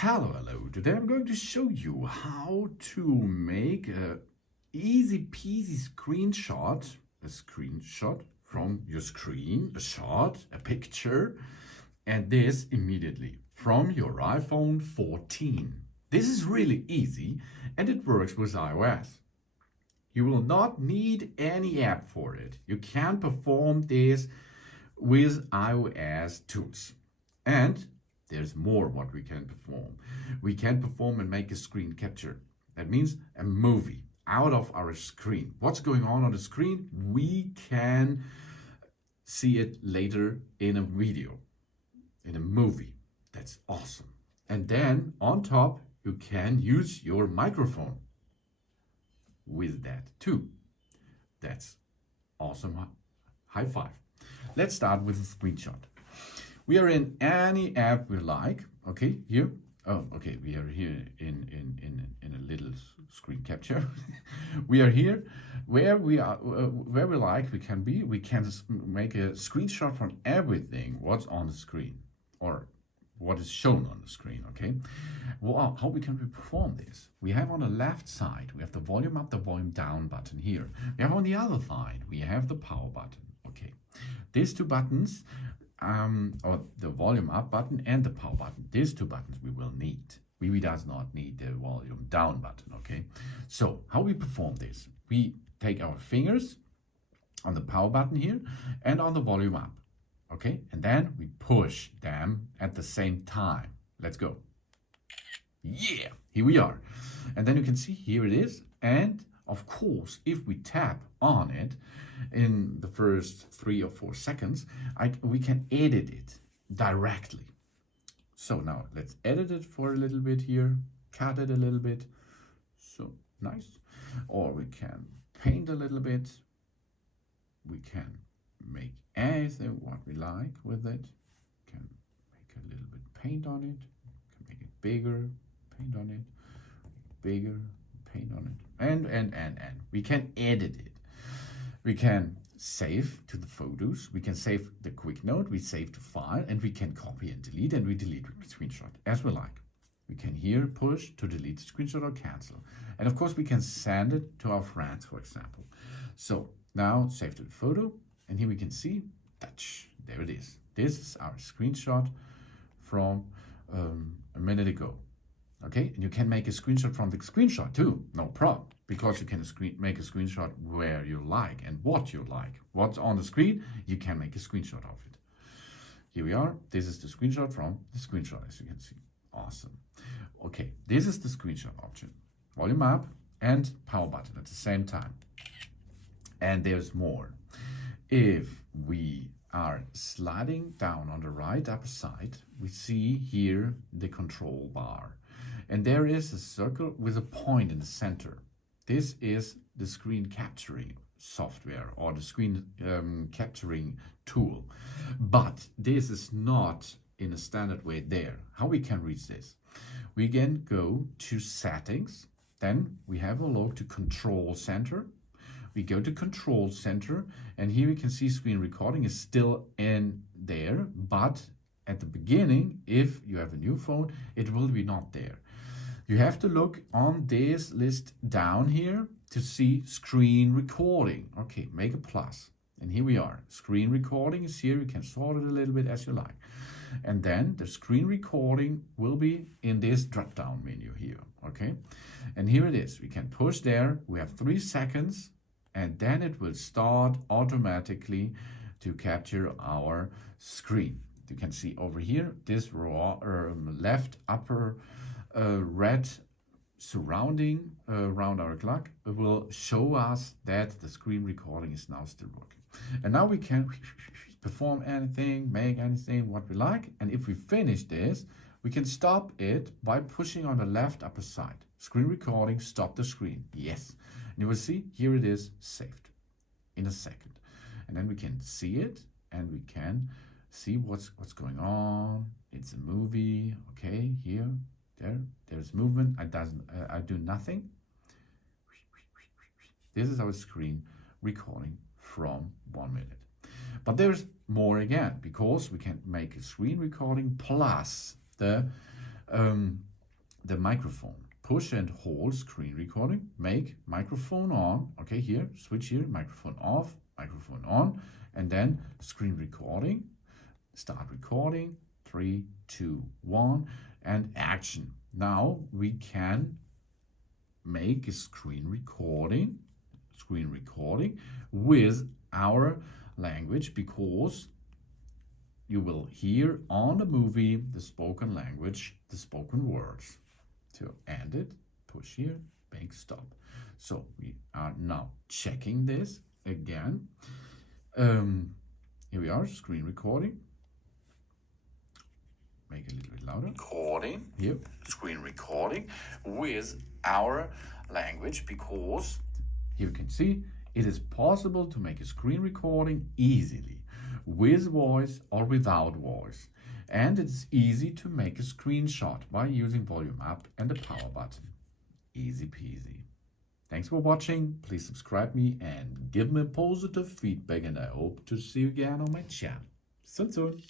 Hello. Today I'm going to show you how to make a easy peasy a screenshot from your screen, a shot, a picture, and this immediately from your iPhone 14. This is really easy and it works with iOS. You will not need any app for it. You can perform this with iOS tools. And there's more what we can perform. We can perform and make a screen capture. That means a movie out of our screen. What's going on the screen? We can see it later in a video, in a movie. That's awesome. And then on top, you can use your microphone with that too. That's awesome. High five. Let's start with a screenshot. We are in any app we like. Okay, here. Oh, okay, we are here in a little screen capture. We are here where we are, where we like we can be. We can make a screenshot from everything what's on the screen or what is shown on the screen. Okay, well, how we can perform this? We have on the left side we have the volume up, the volume down button here. We have on the other side we have the power button. Okay, these two buttons. Or the volume up button and the power button. These two buttons we will need. We does not need the volume down button, okay? So how we perform this? We take our fingers on the power button here and on the volume up, okay? And then we push them at the same time. Let's go. Yeah, here we are. And then you can see here it is. And of course, if we tap on it in the first 3 or 4 seconds, we can edit it directly. So now let's edit it for a little bit here, cut it a little bit. So nice. Or we can paint a little bit. We can make anything what we like with it. Can make a little bit paint on it. Can make it bigger, paint on it, bigger, paint on it. And we can edit it. We can save to the photos. We can save the quick note. We save to file and we can copy and delete, and we delete the screenshot as we like. We can here push to delete the screenshot or cancel. And of course we can send it to our friends, for example. So now save to the photo, and here we can see, touch, there it is. This is our screenshot from a minute ago. Okay, and you can make a screenshot from the screenshot too, no problem, because you can make a screenshot where you like and what you like. What's on the screen, you can make a screenshot of it. Here we are. This is the screenshot from the screenshot, as you can see. Awesome. Okay, this is the screenshot option. Volume up and power button at the same time. And there's more. If we are sliding down on the right upper side, we see here the control bar. And there is a circle with a point in the center. This is the screen capturing software or the screen capturing tool. But this is not in a standard way there. How we can reach this? We can go to settings. Then we have a look to control center. We go to control center, and here we can see screen recording is still in there, but at the beginning, if you have a new phone, it will be not there. You have to look on this list down here to see screen recording. Okay, make a plus. And here we are. Screen recording is here. You can sort it a little bit as you like. And then the screen recording will be in this drop-down menu here. Okay, and here it is. We can push there. We have 3 seconds, and then it will start automatically to capture our screen. You can see over here, this left upper red surrounding around our clock will show us that the screen recording is now still working. And now we can perform anything, make anything what we like. And if we finish this, we can stop it by pushing on the left upper side. Screen recording, stop the screen. Yes. And you will see here it is saved in a second. And then we can see it and we can see what's going on. It's a movie. Okay, here. There's movement. I do nothing. This is our screen recording from 1 minute. But there's more again, because we can make a screen recording plus the The microphone. Push and hold screen recording. Make microphone on. Okay, here, switch here, microphone off, microphone on, and then screen recording. Start recording. 3, 2, 1, and action. Now we can make a screen recording with our language, because you will hear on the movie the spoken language, the spoken words. To end it, push here, make stop. So we are now checking this again. Here we are, screen recording. Make it a little bit louder. Recording, here, screen recording with our language, because here you can see it is possible to make a screen recording easily with voice or without voice. And it's easy to make a screenshot by using volume up and the power button. Easy peasy. Thanks for watching. Please subscribe me and give me positive feedback, and I hope to see you again on my channel. Soon.